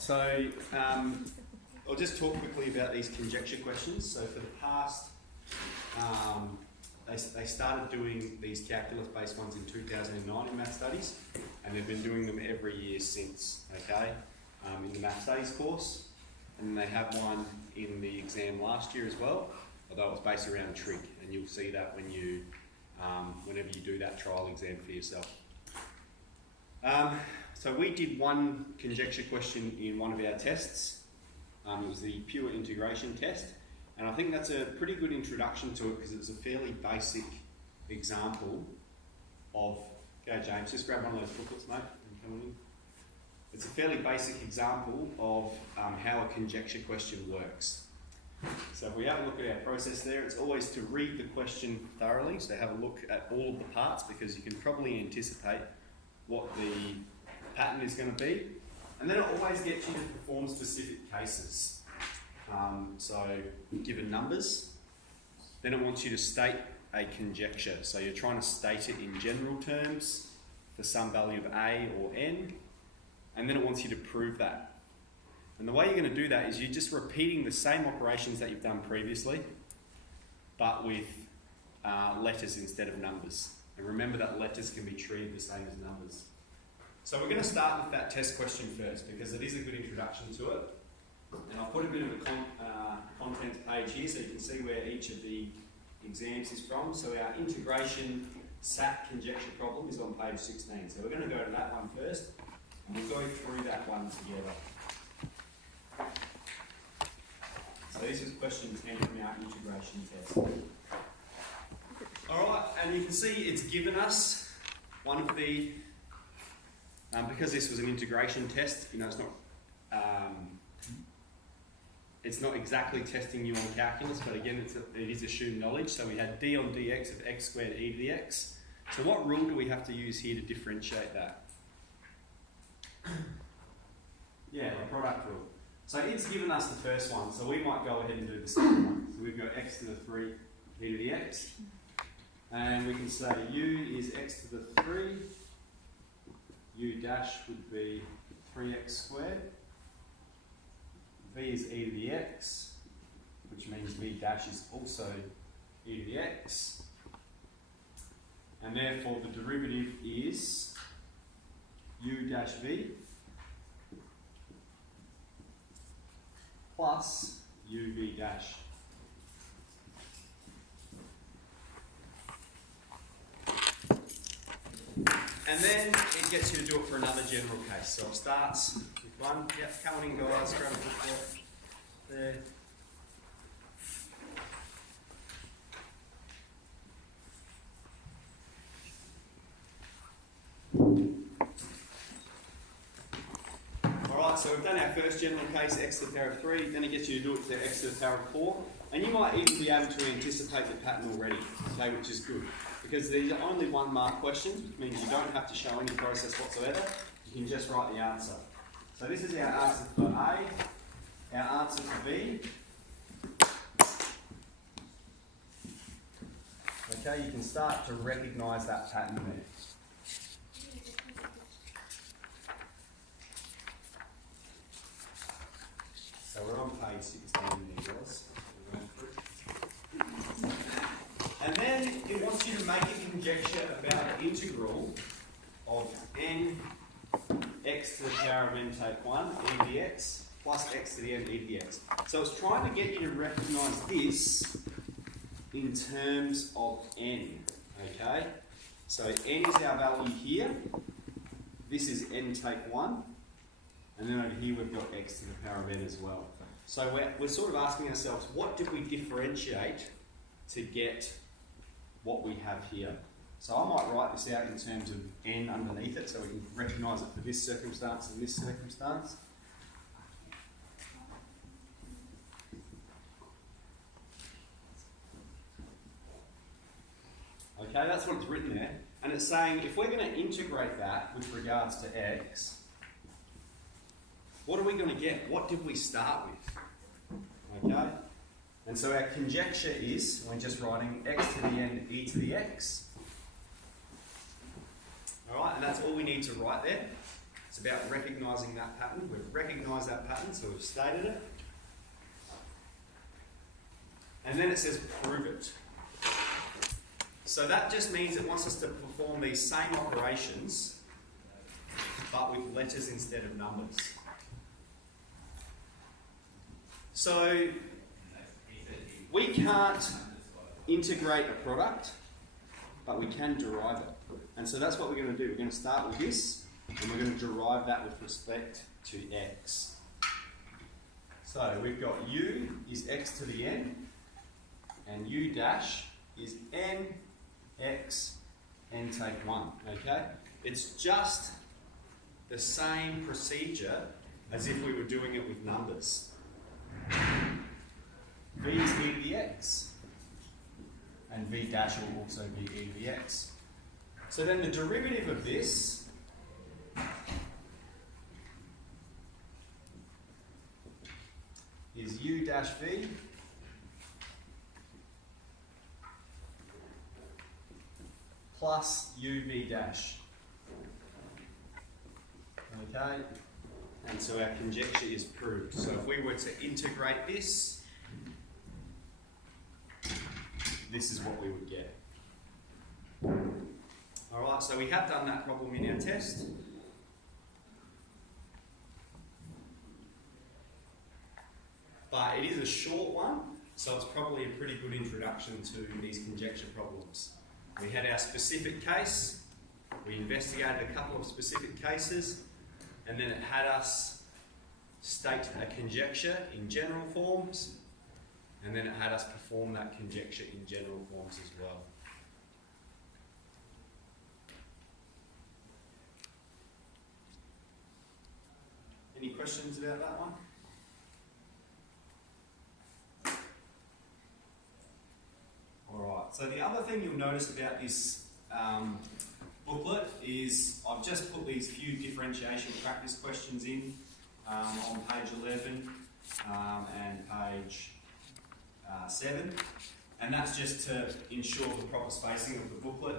So I'll just talk quickly about these conjecture questions. So for the past, they started doing these calculus-based ones in 2009 in math studies, and they've been doing them every year since, okay, in the math studies course. And they have one in the exam last year as well, although it was based around trig, and you'll see that when you, whenever you do that trial exam for yourself. So we did one conjecture question in one of our tests. It was the pure integration test, and I think that's a pretty good introduction to it because it's a fairly basic example of, go James, just grab one of those booklets, mate, and come in. It's a fairly basic example of how a conjecture question works. So if we have a look at our process there, it's always to read the question thoroughly, so have a look at all of the parts because you can probably anticipate what the pattern is going to be. And then it always gets you to perform specific cases. So given numbers, then it wants you to state a conjecture. So you're trying to state it in general terms for some value of A or N, and then it wants you to prove that. And the way you're going to do that is you're just repeating the same operations that you've done previously, but with letters instead of numbers. And remember that letters can be treated the same as numbers. So we're going to start with that test question first because it is a good introduction to it. And I'll put a bit of a contents page here so you can see where each of the exams is from. So our integration SAT conjecture problem is on page 16. So we're going to go to that one first and we'll go through that one together. So this is question 10 from our integration test. Alright, and you can see it's given us one of the, because this was an integration test, you know, it's not exactly testing you on calculus, but again, it is assumed knowledge. So we had d on dx of x squared e to the x. So what rule do we have to use here to differentiate that? Yeah, the product rule. So it's given us the first one, so we might go ahead and do the second one. So we've got x to the 3 e to the x. And we can say u is x to the 3, u dash would be 3x squared. V is e to the x, which means v dash is also e to the x. And therefore the derivative is u dash v plus uv dash. And then it gets you to do it for another general case. So it starts with one. Yep, come on in guys, grab a booklet there. Alright, so we've done our first general case, x to the power of 3, then it gets you to do it to x to the power of 4. And you might even be able to anticipate the pattern already, okay, which is good. Because these are only 1 mark questions, which means you don't have to show any process whatsoever. You can just write the answer. So this is our answer for A, our answer for B. Okay, you can start to recognise that pattern there. So we're on page 16 there, guys. And then it wants you to make a conjecture about an integral of n x to the power of n take 1 e to the x plus x to the n e to the x. So it's trying to get you to recognise this in terms of n, okay? So n is our value here, this is n take 1, and then over here we've got x to the power of n as well. So we're sort of asking ourselves, what did we differentiate to get what we have here? So I might write this out in terms of n underneath it so we can recognise it for this circumstance and this circumstance. Okay, that's what it's written there. And it's saying if we're going to integrate that with regards to x, what are we going to get? What did we start with? Okay? And so our conjecture is, we're just writing x to the n e to the x. Alright, and that's all we need to write there. It's about recognising that pattern. We've recognised that pattern, so we've stated it. And then it says prove it. So that just means it wants us to perform these same operations, but with letters instead of numbers. So we can't integrate a product, but we can derive it. And so that's what we're going to do. We're going to start with this, and we're going to derive that with respect to x. So we've got u is x to the n, and u dash is n x n take 1, okay? It's just the same procedure as if we were doing it with numbers. V is e to the x, and v dash will also be e to the x. So then the derivative of this is u dash v plus uv dash. Okay? And so our conjecture is proved. So if we were to integrate this, this is what we would get. Alright, so we have done that problem in our test. But it is a short one, so it's probably a pretty good introduction to these conjecture problems. We had our specific case, we investigated a couple of specific cases, and then it had us state a conjecture in general forms, and then it had us perform that conjecture in general forms as well. Any questions about that one? Alright, so the other thing you'll notice about this booklet is I've just put these few differentiation practice questions in on page 11 and page 7, and that's just to ensure the proper spacing of the booklet,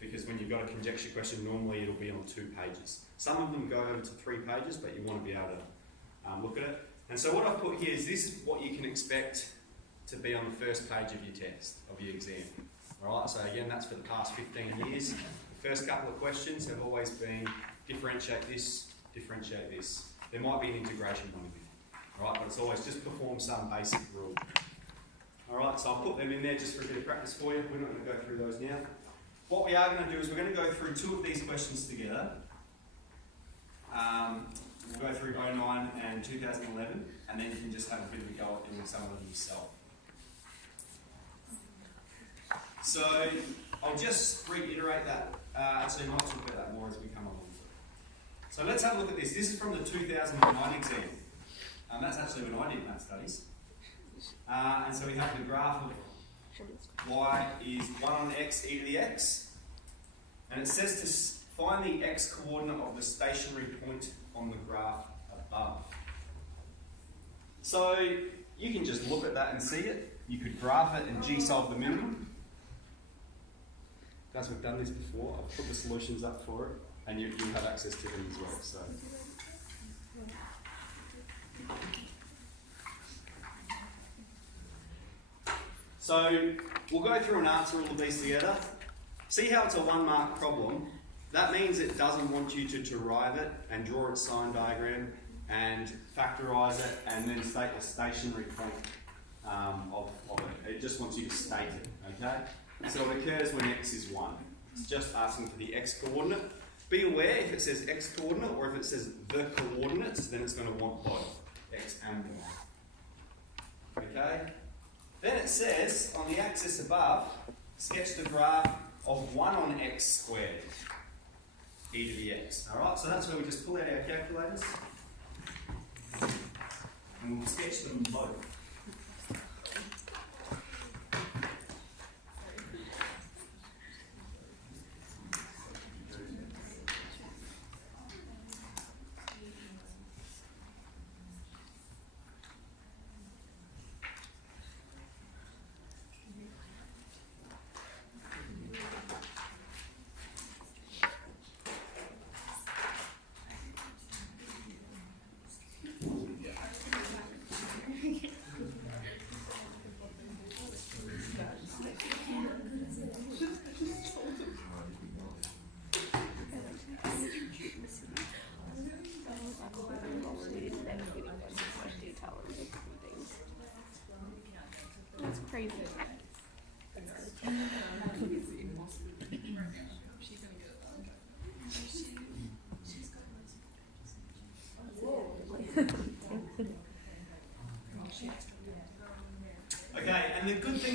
because when you've got a conjecture question, normally it'll be on 2 pages. Some of them go over to 3 pages, but you want to be able to look at it. And so what I've put here is this is what you can expect to be on the first page of your test, of your exam. Alright, so again, that's for the past 15 years. The first couple of questions have always been differentiate this, differentiate this. There might be an integration one of you. Alright, but it's always just perform some basic rule. Alright, so I'll put them in there just for a bit of practice for you. We're not going to go through those now. What we are going to do is we're going to go through 2 of these questions together. We'll go through 09 and 2011, and then you can just have a bit of a go at doing some of them yourself. So I'll just reiterate that, so you might talk about that more as we come along. So let's have a look at this. This is from the 2009 exam. That's actually when I did math studies. And so we have the graph of y is 1 on x e to the x. And it says to find the x coordinate of the stationary point on the graph above. So you can just look at that and see it. You could graph it and g-solve the minimum. Guys, we've done this before. I've put the solutions up for it, and you have access to them as well. So we'll go through and answer all of these together. See how it's a 1-mark problem? That means it doesn't want you to derive it and draw its sign diagram and factorise it and then state a stationary point of it. It just wants you to state it, okay? So it occurs when x is 1. It's just asking for the x coordinate. Be aware if it says x coordinate or if it says the coordinates, then it's going to want both x and y. Okay? Then it says on the axis above, sketch the graph of 1 on x squared, e to the x. Alright, so that's where we just pull out our calculators and we'll sketch them both.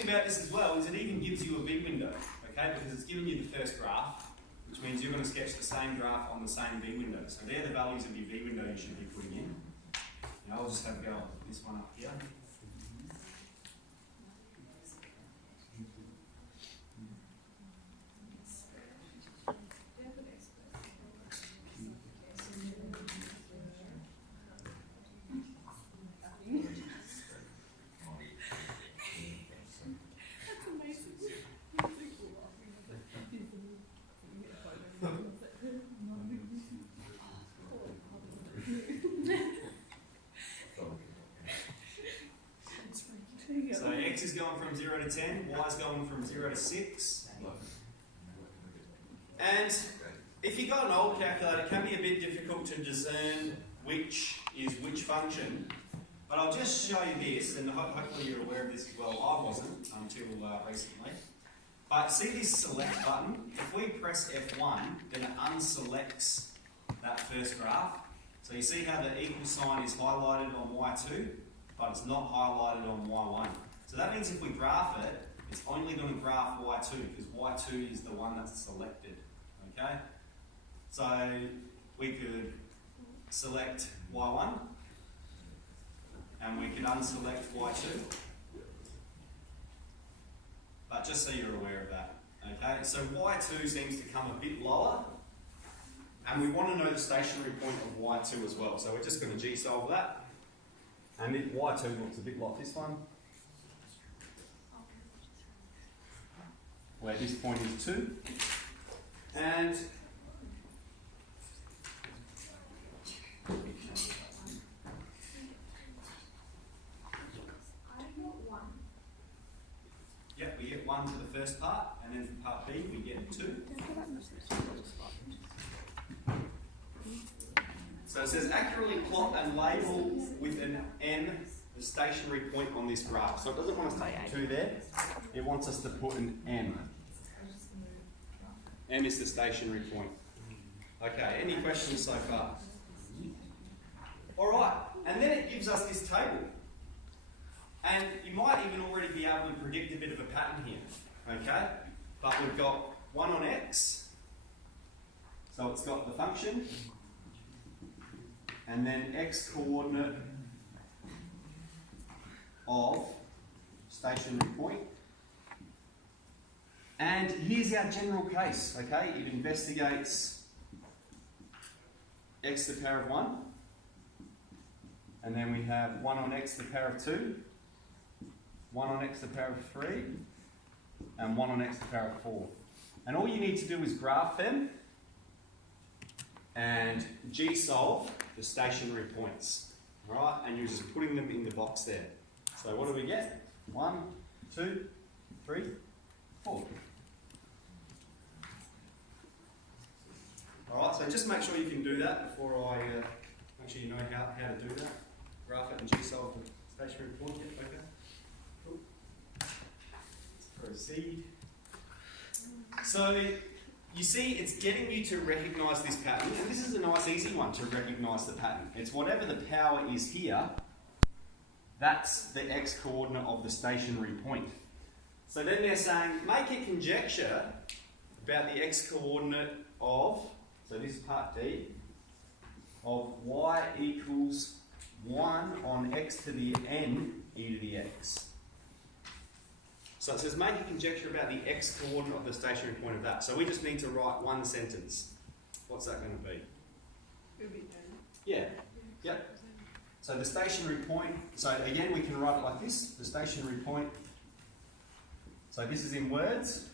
about this as well is it even gives you a V window, okay? Because it's giving you the first graph, which means you're going to sketch the same graph on the same V window. So they're the values of your V window you should be putting in. Now I'll just have a go at this one up here. So x is going from 0 to 10, y is going from 0 to 6. And if you've got an old calculator, it can be a bit difficult to discern which is which function. But I'll just show you this, and hopefully you're aware of this as well. I wasn't until recently. But see this select button? If we press F1, then it unselects that first graph. So you see how the equal sign is highlighted on Y2, but it's not highlighted on Y1. So that means if we graph it, it's only going to graph Y2 because Y2 is the one that's selected. Okay? So we could select Y1 and we could unselect Y2. But just so you're aware of that. Okay? So Y2 seems to come a bit lower and we want to know the stationary point of Y2 as well. So we're just going to G-solve that. And if Y2 looks a bit like this one, where this point is 2, and yep, we get 1 to the first part, and then for part B we get 2. So it says accurately plot and label with an M the stationary point on this graph. So it doesn't want us to put 2 there, it wants us to put an M. M is the stationary point. Okay, any questions so far? Alright, and then it gives us this table. And you might even already be able to predict a bit of a pattern here. Okay? But we've got 1 on X, so it's got the function, and then X coordinate of stationary point. And here's our general case, okay? It investigates x to the power of 1, and then we have 1 on x to the power of 2, 1 on x to the power of 3, and 1 on x to the power of 4. And all you need to do is graph them and G-solve the stationary points, all right? And you're just putting them in the box there. So what do we get? 1, 2, 3, 4. Alright, so just make sure you can do that before I make sure you know how to do that. Graph it and G-solve the stationary point. Yep, okay. Cool. Let's proceed. So you see it's getting you to recognise this pattern, and this is a nice easy one to recognise the pattern. It's whatever the power is here, that's the x coordinate of the stationary point. So then they're saying, make a conjecture about the x coordinate of, so this is part D, of y equals 1 on x to the n e to the x. So it says, make a conjecture about the x coordinate of the stationary point of that. So we just need to write one sentence. What's that going to be? It'll be n. Yeah. Yep. So the stationary point, so again we can write it like this, the stationary point, so this is in words,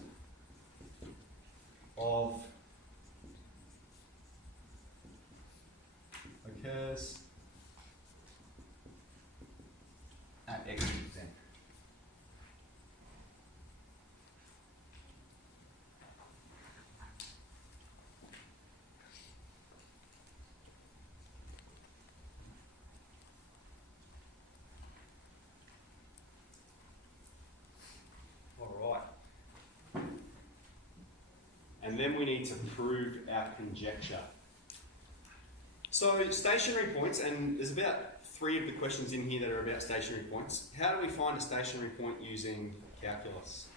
of occurs at x equals n. And then we need to prove our conjecture. So stationary points, and there's about 3 of the questions in here that are about stationary points. How do we find a stationary point using calculus?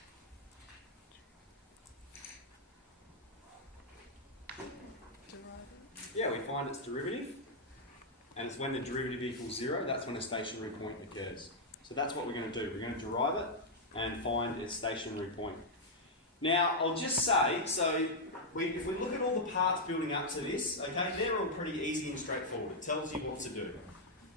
Yeah, we find its derivative, and it's when the derivative equals 0, that's when a stationary point occurs. So that's what we're going to do. We're going to derive it and find its stationary point. Now, I'll just say, so if we look at all the parts building up to this, okay, they're all pretty easy and straightforward. It tells you what to do.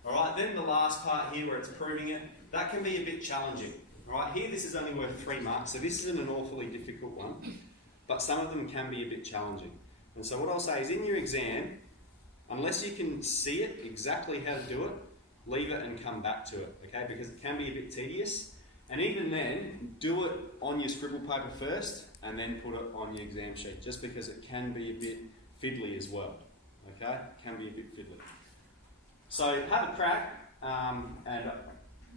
Alright, then the last part here where it's proving it, that can be a bit challenging. Alright, here this is only worth 3 marks, so this isn't an awfully difficult one, but some of them can be a bit challenging. And so what I'll say is in your exam, unless you can see it, exactly how to do it, leave it and come back to it, okay, because it can be a bit tedious. And even then, do it on your scribble paper first, and then put it on your exam sheet, just because it can be a bit fiddly as well, okay? It can be a bit fiddly. So have a crack, and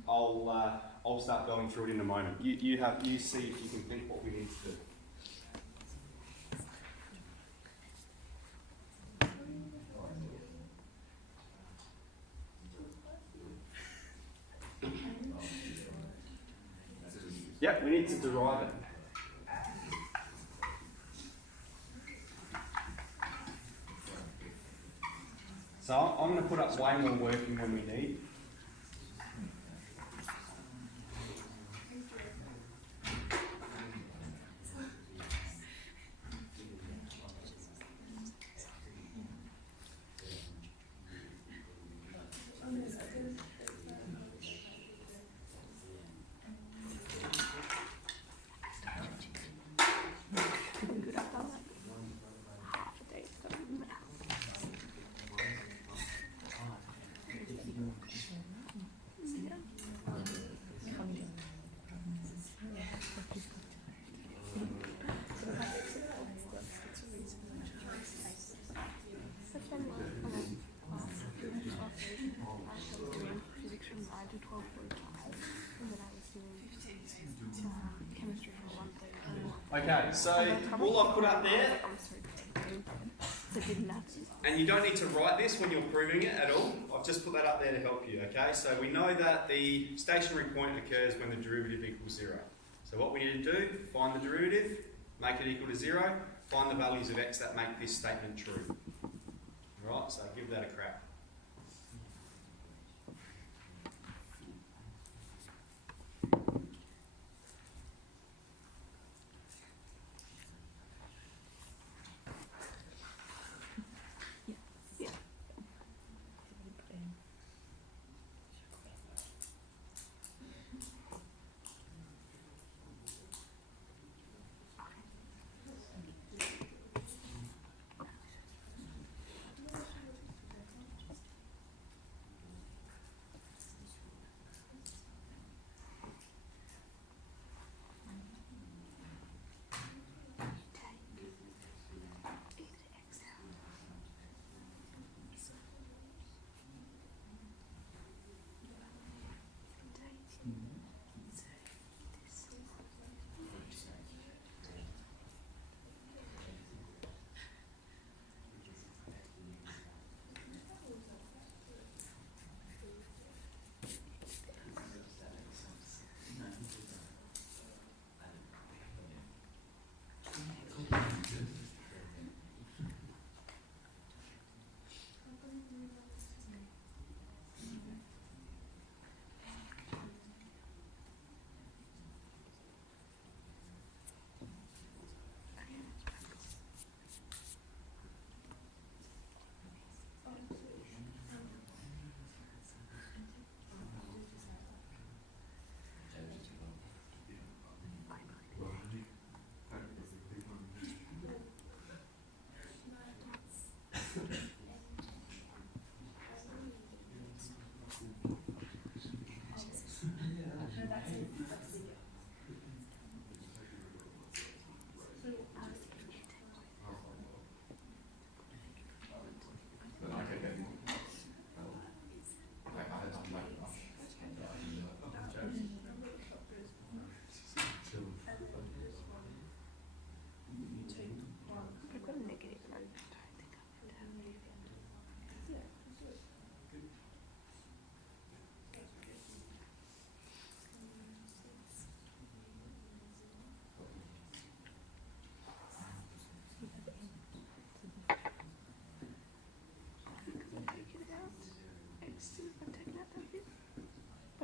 I'll start going through it in a moment. You see if you can think what we need to do. Yep, we need to derive it. So I'm going to put up way more working than we need. Okay, so all I've put up there, and you don't need to write this when you're proving it at all, I've just put that up there to help you, okay? So we know that the stationary point occurs when the derivative equals 0. So what we need to do, find the derivative, make it equal to 0, find the values of x that make this statement true. Alright, so give that a crack.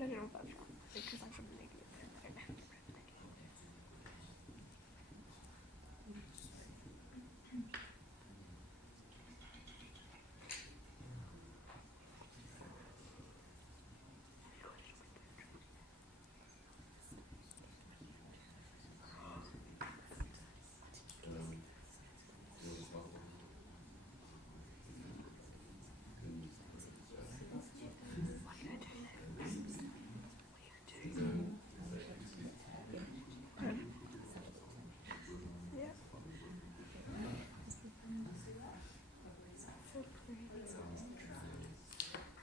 don't know if that's wrong because I put a negative there. I don't have to write negative.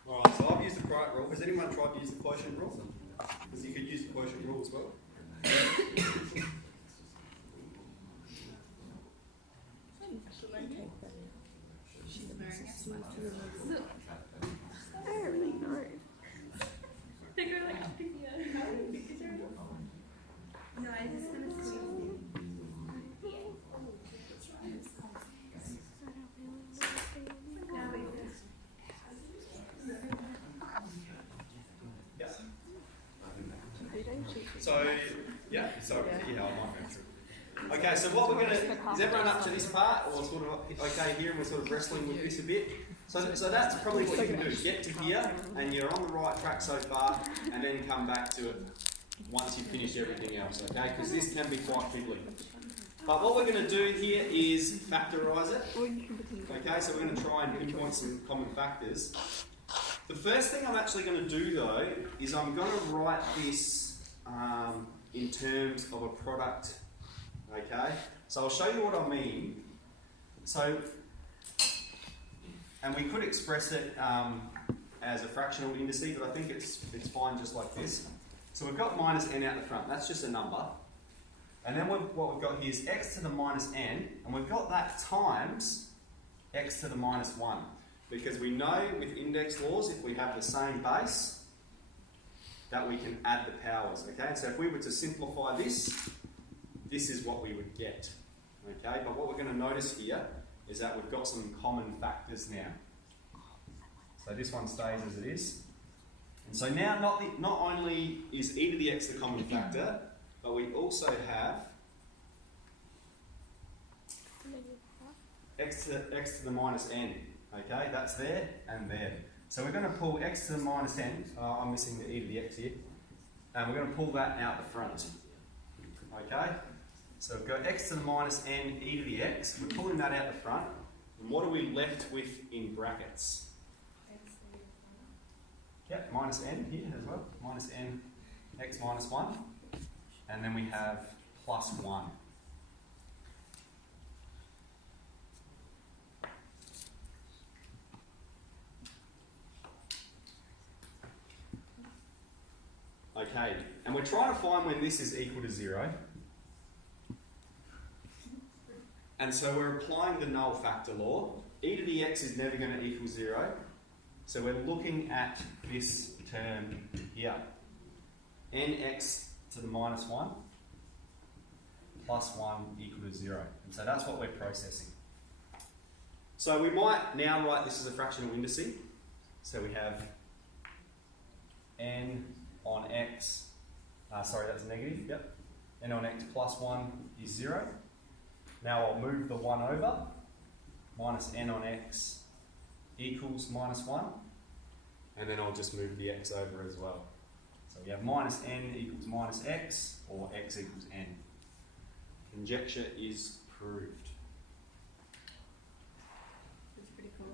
Alright, so I've used the product rule. Has anyone tried to use the quotient rule? Because you could use the quotient rule as well. I don't really know. They go like, yeah. No, I just kind of see. So, yeah, so I might go through. Okay, so what we're going to, is everyone up to this part, or sort of okay here, and we're sort of wrestling with this a bit? So that's probably what you can do, get to here, and you're on the right track so far, and then come back to it once you've finished everything else, okay? Because this can be quite fiddly. But what we're going to do here is factorise it. Okay, so we're going to try and pinpoint some common factors. The first thing I'm actually going to do though, is I'm going to write this in terms of a product, okay? So I'll show you what I mean. So, and we could express it as a fractional indice, but I think it's fine just like this. So we've got minus n out the front, that's just a number. And then what we've got here is x to the minus n, and we've got that times x to the minus 1. Because we know with index laws, if we have the same base, that we can add the powers, okay? So if we were to simplify this, this is what we would get, okay? But what we're going to notice here is that we've got some common factors now. So this one stays as it is. And so now not only is e to the x the common factor, but we also have x to the minus n, okay? That's there and there. So we're going to pull x to the minus n, I'm missing the e to the x here, and we're going to pull that out the front, okay? So we've got x to the minus n e to the x, we're pulling that out the front, and what are we left with in brackets? Yep, minus n here as well, minus n x minus 1, and then we have plus 1. Okay, and we're trying to find when this is equal to 0. And so we're applying the null factor law. E to the x is never going to equal 0. So we're looking at this term here. Nx to the minus 1 plus 1 equal to 0. And so that's what we're processing. So we might now write this as a fractional indice. So we have n on x, sorry, that's negative, yep. N on x plus 1 is 0. Now I'll move the 1 over, minus n on x equals minus 1, and then I'll just move the x over as well. So we have minus n equals minus x, or x equals n. Conjecture is proved. That's pretty cool.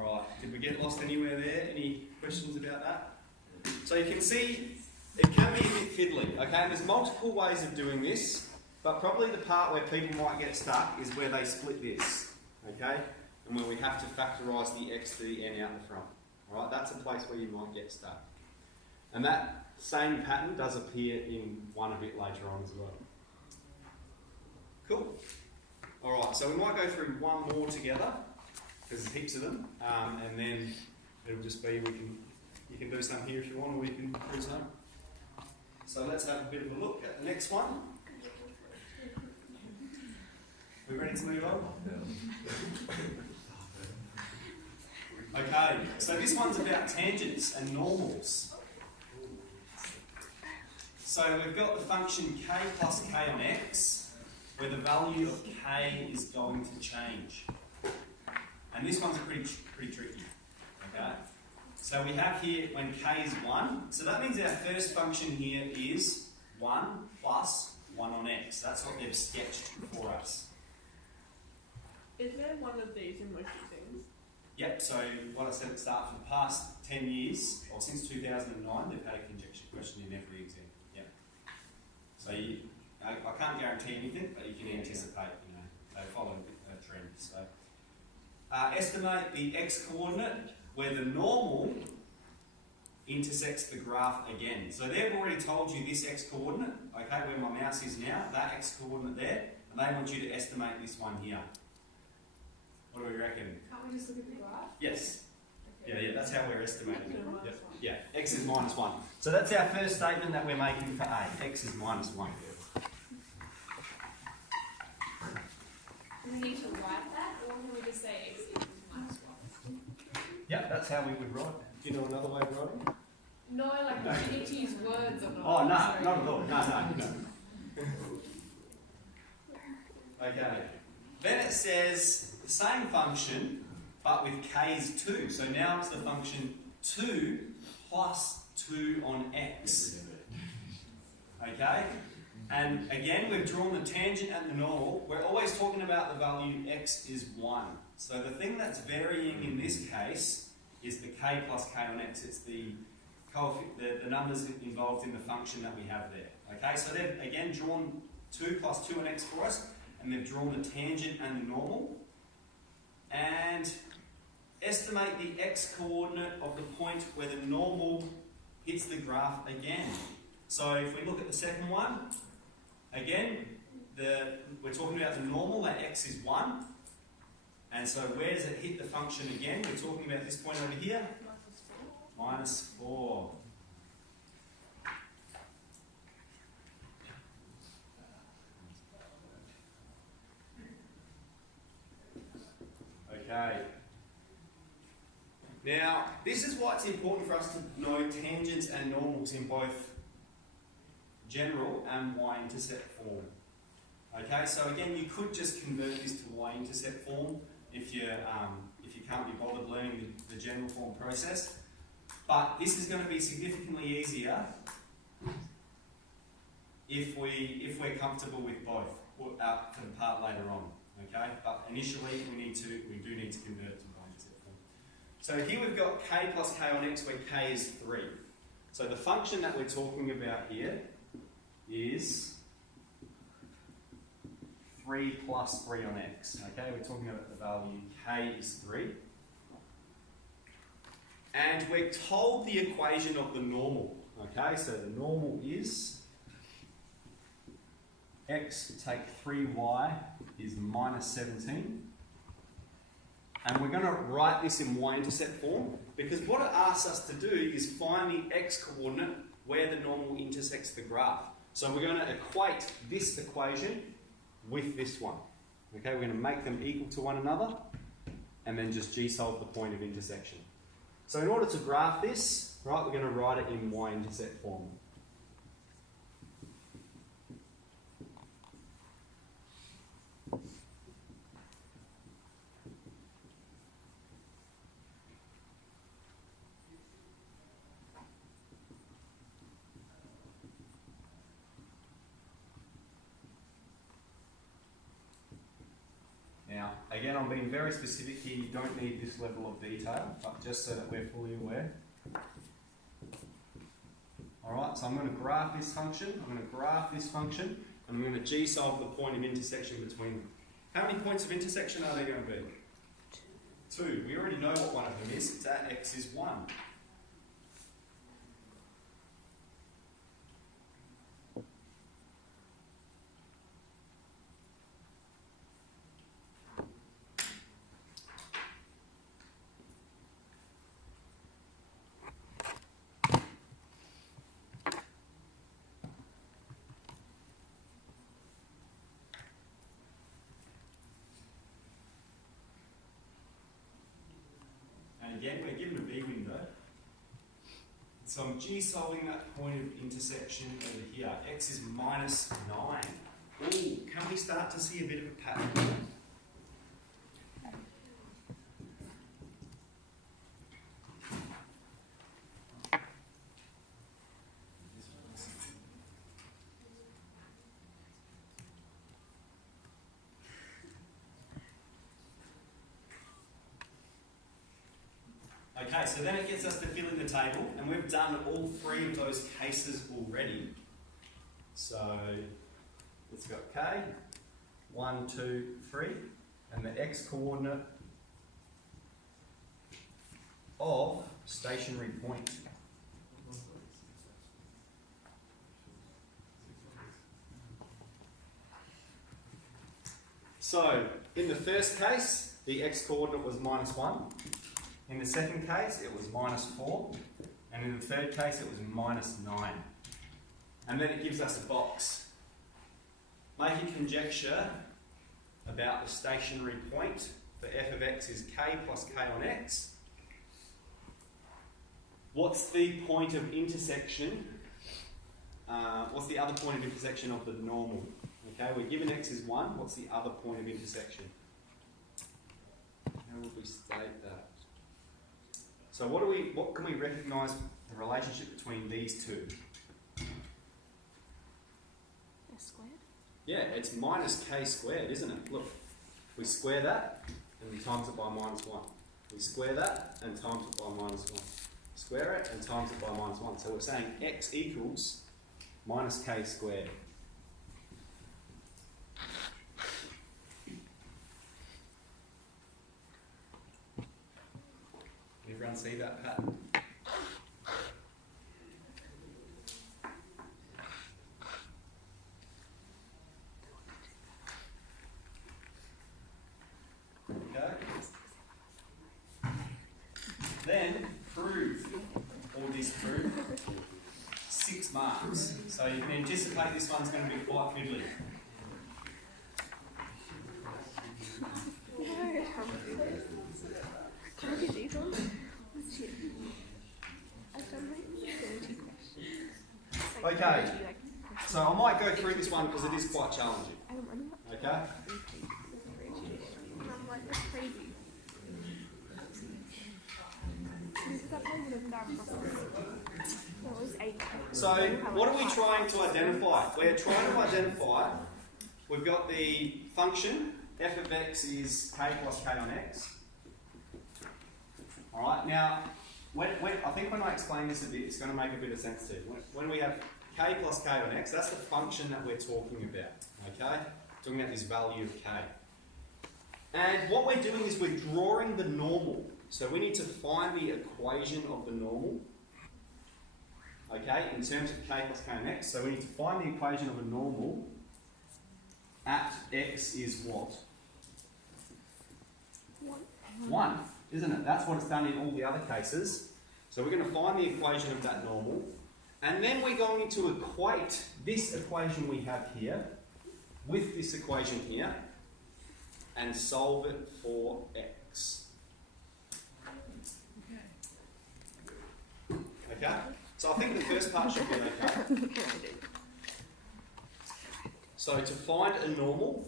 Alright, did we get lost anywhere there? Any questions about that? So you can see it can be a bit fiddly, okay? And there's multiple ways of doing this, but probably the part where people might get stuck is where they split this, okay? And when we have to factorise the x to the n out the front. Alright, that's a place where you might get stuck. And that same pattern does appear in one a bit later on as well. Cool. Alright, so we might go through one more together, because there's heaps of them, and then it'll just be, you can do some here if you want, or you can do some. So let's have a bit of a look at the next one. We ready to move on? Okay, so this one's about tangents and normals. So we've got the function k plus k on x, where the value of k is going to change. And this one's pretty tricky. Okay? So we have here when k is 1, so that means our first function here is 1 plus 1 on x. That's what they've sketched for us. Is there one of these in most things? Yep, so what I said at the start, for the past 10 years, or since 2009, they've had a conjecture question in every exam. Yep. So I can't guarantee anything, but you can anticipate, they follow a trend. So estimate the x coordinate where the normal intersects the graph again. So they've already told you this x coordinate, okay, where my mouse is now, that x coordinate there, and they want you to estimate this one here. What do we reckon? Can't we just look at the graph? Yes. Okay. Yeah, that's how we're estimating it. So Yep. Yeah, x is minus 1. So that's our first statement that we're making for A. X is minus 1. Do we need to write that, or can we just say x equals minus 1? Yep, that's how we would write it. Do you know another way of writing it? No, like do we need to use words or not? Oh, no, Sorry. not at all. No. Okay. Then it says the same function, but with k is 2. So now it's the function 2 plus 2 on x. Okay? And again, we've drawn the tangent and the normal. We're always talking about the value x is 1. So the thing that's varying in this case is the k plus k on x. It's the numbers involved in the function that we have there. Okay, so they've again drawn 2 plus 2 on x for us, and they've drawn the tangent and the normal. And estimate the x coordinate of the point where the normal hits the graph again. So if we look at the second one, again, we're talking about the normal, that x is 1. And so where does it hit the function again? We're talking about this point over here. Minus 4. Okay. Now, this is why it's important for us to know tangents and normals in both general and y-intercept form. Okay, so again, you could just convert this to y-intercept form if you can't be bothered learning the general form process. But this is going to be significantly easier if we're comfortable with both for the part later on. Okay, but initially we do need to convert to y-intercept form. So here we've got k plus k on x, where k is 3. So the function that we're talking about here is 3 plus 3 on x. Okay, we're talking about the value k is 3. And we're told the equation of the normal. Okay, so the normal is x take 3y is minus 17. And we're going to write this in y-intercept form, because what it asks us to do is find the x coordinate where the normal intersects the graph. So we're going to equate this equation with this one. Okay, we're going to make them equal to one another, and then just g-solve the point of intersection. So in order to graph this, right, we're going to write it in y-intercept form. Now, again, I'm being very specific here. You don't need this level of detail, but just so that we're fully aware. Alright, so I'm going to graph this function, and I'm going to g-solve the point of intersection between them. How many points of intersection are there going to be? 2. We already know what one of them is. It's at x is 1. So I'm g-solving that point of intersection over here. X is minus 9. Ooh, can we start to see a bit of a pattern? Okay, so then it gets us to fill in the table, and we've done all three of those cases already. So it's got K, 1, 2, 3, and the X coordinate of stationary point. So in the first case, the X coordinate was minus 1. In the second case, it was minus 4. And in the third case, it was minus 9. And then it gives us a box. Make a conjecture about the stationary point for f of x is k plus k on x. What's the point of intersection? What's the other point of intersection of the normal? Okay, we're given x is 1. What's the other point of intersection? How would we state that? So what can we recognise the relationship between these two? S squared? Yeah, it's minus k squared, isn't it? Look, we square that and we times it by minus 1. We square that and times it by minus 1. Square it and times it by minus 1. So we're saying x equals minus k squared. Everyone see that pattern? Okay. Then prove or disprove. 6 marks. So you can anticipate this one's going to be quite fiddly. No. Can I do these ones? Shit. I've done like 30 questions. Like, Okay. 30, like, So I might go through this one because it is quite challenging. I'm like, Okay? I'm like, that's crazy. This is that one would have done that was 8. So what are we trying to identify? We're trying to identify, we've got the function, f of x is k plus k on x. Alright, now, I think when I explain this a bit, it's going to make a bit of sense to you. When we have k plus k on x, that's the function that we're talking about, okay? Talking about this value of k. And what we're doing is we're drawing the normal. So we need to find the equation of the normal, okay, in terms of k plus k on x. So we need to find the equation of a normal at x is what? 1, isn't it? That's what it's done in all the other cases. So we're going to find the equation of that normal. And then we're going to equate this equation we have here with this equation here and solve it for x. Okay? So I think the first part should be okay. So to find a normal,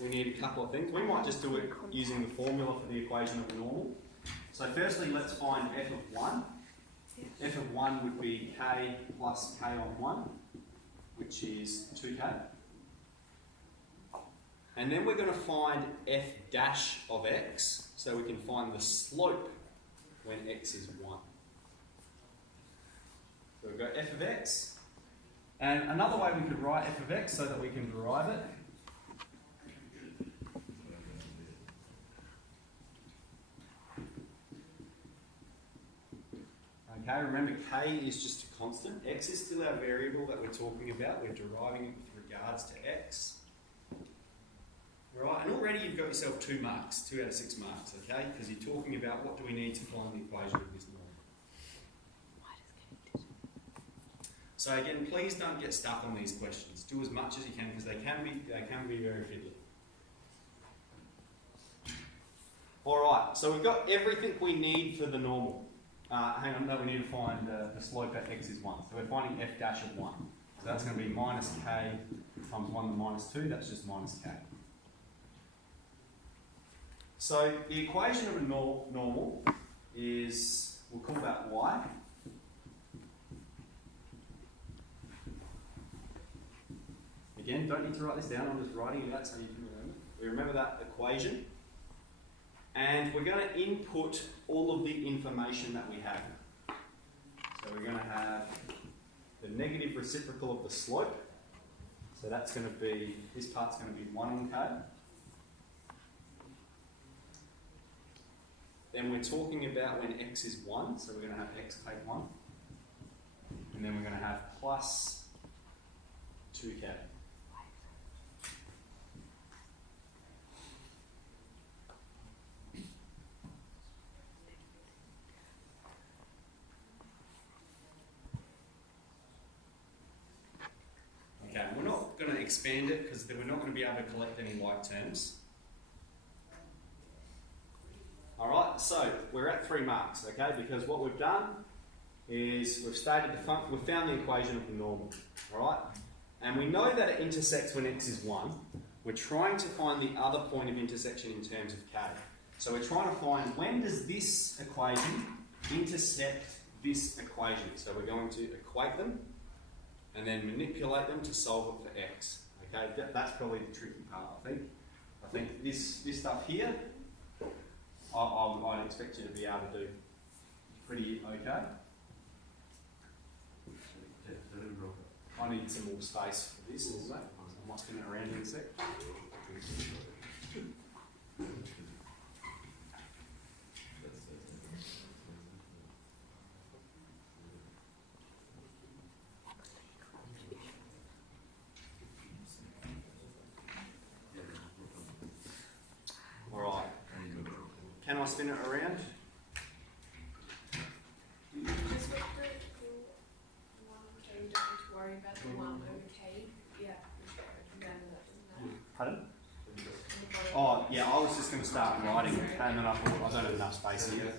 we need a couple of things. We might just do it using the formula for the equation of a normal. So firstly, let's find f of 1. F of 1 would be k plus k on 1, which is 2k. And then we're going to find f dash of x, so we can find the slope when x is 1. So we've got f of x. And another way we could write f of x so that we can derive it. Okay, remember k is just a constant. X is still our variable that we're talking about. We're deriving it with regards to x. Right, and already you've got yourself 2 marks, 2 out of 6 marks, okay? Because you're talking about what do we need to find the equation of this normal. So again, please don't get stuck on these questions. Do as much as you can because they can be very fiddly. All right, so we've got everything we need for the normal. hang on, no, we need to find the slope at x is 1. So we're finding f dash of 1. So that's going to be minus k times 1 to minus 2, that's just minus k. So the equation of a normal is, we'll call that y. Again, don't need to write this down, I'm just writing it out so you can remember. We remember that equation. And we're going to input all of the information that we have. So we're going to have the negative reciprocal of the slope. So that's going to be, this part's going to be 1 on k. Then we're talking about when x is 1, so we're going to have x take 1. And then we're going to have plus 2k. Okay, we're not going to expand it because we're not going to be able to collect any like terms. Alright, so we're at 3 marks, okay, because what we've done is we've stated we've found the equation of the normal, alright? And we know that it intersects when x is 1. We're trying to find the other point of intersection in terms of k. So we're trying to find when does this equation intersect this equation. So we're going to equate them and then manipulate them to solve it for x. Okay, that's probably the tricky part, I think. I think this stuff here, I'd expect you to be able to do pretty okay. I need some more space for this, isn't it? I might spin it around in a sec. Alright. Can I spin it around? Just with the 1k, you don't need to worry about the 1 over k. Yeah, remember that, doesn't matter. Pardon? Oh, yeah, I was just going to start writing and then I thought I don't have enough space here.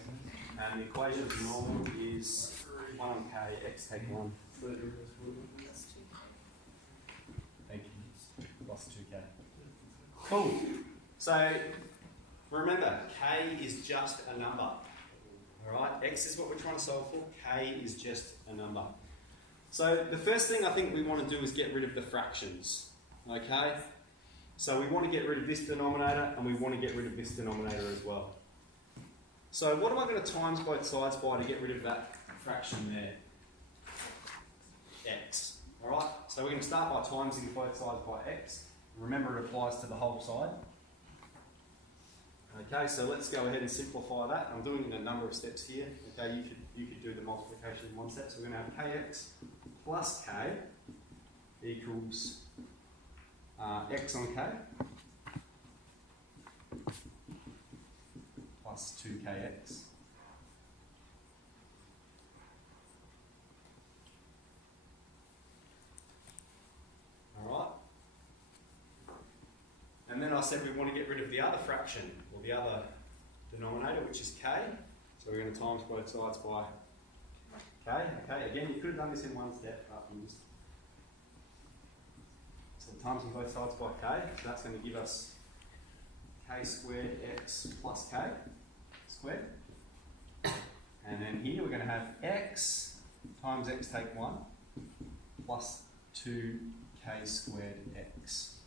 And the equation of normal is 1 on k, x take 1. That's 2k. Thank you. Plus 2k. Cool. So, remember, k is just a number. Alright, x is what we're trying to solve for, k is just a number. So, the first thing I think we want to do is get rid of the fractions. Okay? So, we want to get rid of this denominator and we want to get rid of this denominator as well. So, what am I going to times both sides by to get rid of that fraction there? X. Alright, so we're going to start by timesing both sides by x. Remember, it applies to the whole side. Okay, so let's go ahead and simplify that. I'm doing it in a number of steps here. Okay, you could do the multiplication in one step. So we're going to have kx plus k equals x on k plus 2kx. Alright. And then I said we want to get rid of the other fraction, or the other denominator, which is k. So we're going to times both sides by k. Okay, again, you could have done this in one step, but I'm just... So times on both sides by k. So that's going to give us k squared x plus k squared. And then here we're going to have x times x take 1 plus 2k squared x.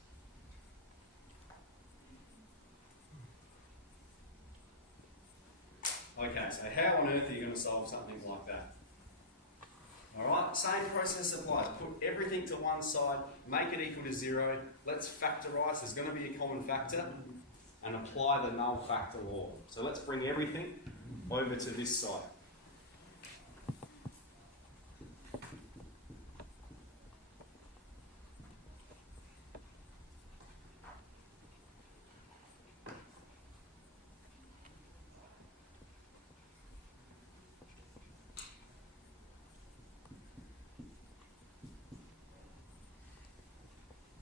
Okay, so how on earth are you going to solve something like that? Alright, same process applies. Put everything to one side, make it equal to 0. Let's factorise, there's going to be a common factor, and apply the null factor law. So let's bring everything over to this side.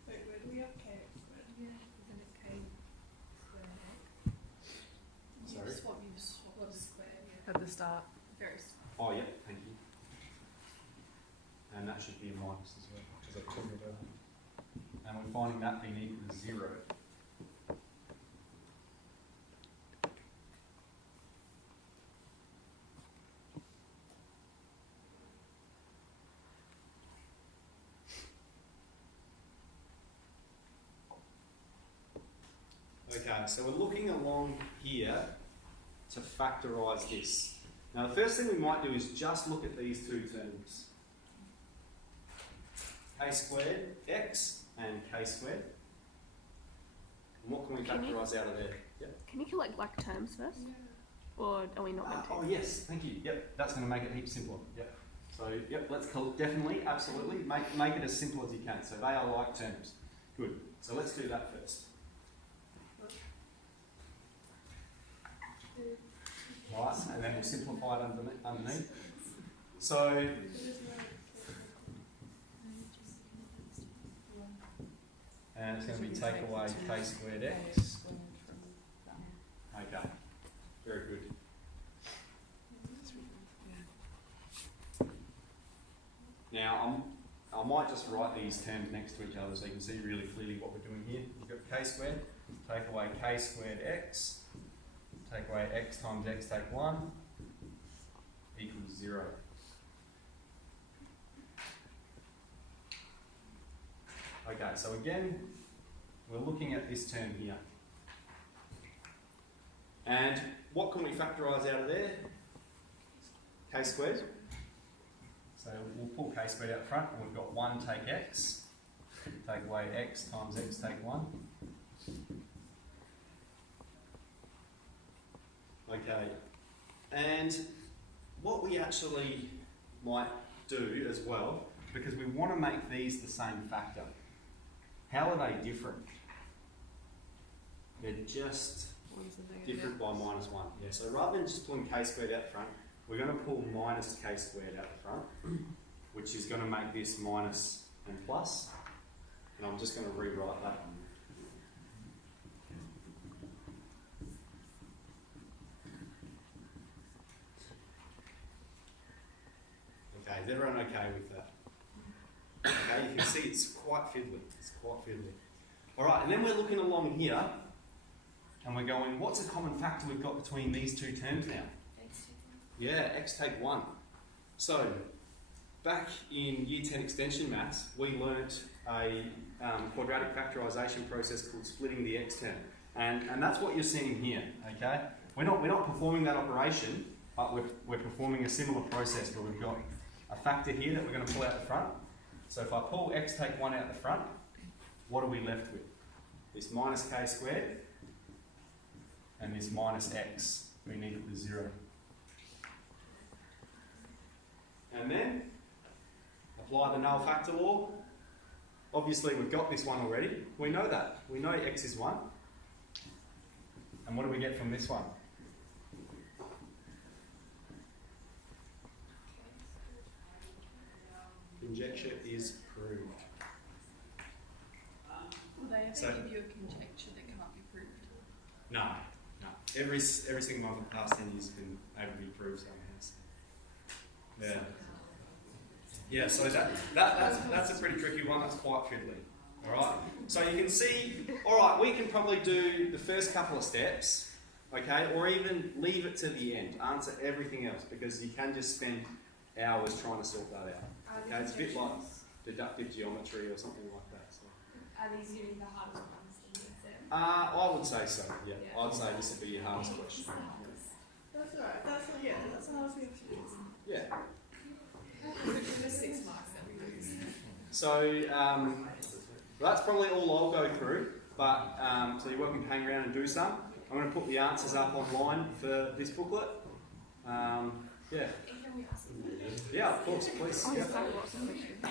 Wait, where do we have kx squared? Yeah, isn't it k squared x? Sorry? You swap the square, yeah. At the start. Very Oh, yeah, thank you. And that should be a minus as well, because I've talked about that. And we're finding that being equal to 0. Okay, so we're looking along here to factorise this. Now the first thing we might do is just look at these two terms. K squared x and k squared. And what can we factorise out of there? Yep. Can you collect like terms first? Or are we not meant to? Oh yes, thank you. Yep, that's going to make it heaps simpler. Yep. So yep, let's definitely, absolutely, make it as simple as you can. So they are like terms. Good. So let's do that first. Right, and then we'll simplify it underneath. So, and it's going to be take away k squared x. Okay, very good. Now, I might just write these terms next to each other so you can see really clearly what we're doing here. You've got k squared, take away k squared x. Take away x times x, take 1, equals 0. Okay, so again, we're looking at this term here. And what can we factorise out of there? K squared. So we'll pull k squared out front, and we've got 1 take x. Take away x times x, take 1. Okay, and what we actually might do as well, because we want to make these the same factor, how are they different? They're just different by minus 1. Yeah, so rather than just pulling k squared out front, we're going to pull minus k squared out the front, which is going to make this minus and plus, and I'm just going to rewrite that. Okay, is everyone okay with that? Okay, you can see it's quite fiddly. It's quite fiddly. Alright, and then we're looking along here and we're going, what's a common factor we've got between these two terms now? Yeah, x take 1. So, back in Year 10 Extension Maths, we learnt a quadratic factorisation process called splitting the x term. And that's what you're seeing here, okay? We're not performing that operation, but we're performing a similar process where we've got a factor here that we're going to pull out the front. So if I pull x take 1 out the front, what are we left with? This minus k squared and this minus x being equal to 0. And then apply the null factor law. Obviously we've got this one already. We know that. We know x is 1. And what do we get from this one? Conjecture is proved. Will they ever give you a conjecture that can't be proved? No. Every single one for the past 10 years has been able to be proved somehow. Yeah, so that's a pretty tricky one. That's quite fiddly. Alright? So you can see, alright, we can probably do the first couple of steps, okay, or even leave it to the end, answer everything else, because you can just spend hours trying to sort that out. Okay, it's a bit like deductive geometry or something like that. So. Are these usually the hardest ones in the exam? I would say so, yeah. I'd say this would be your hardest question. That's alright. That's how I was going to do. Yeah. The 6 marks that we use. So that's probably all I'll go through, but so you're welcome to hang around and do some. I'm going to put the answers up online for this booklet. Yeah. Can we ask them? Yeah, of course, please. Oh, Yep. yes, I've got some questions.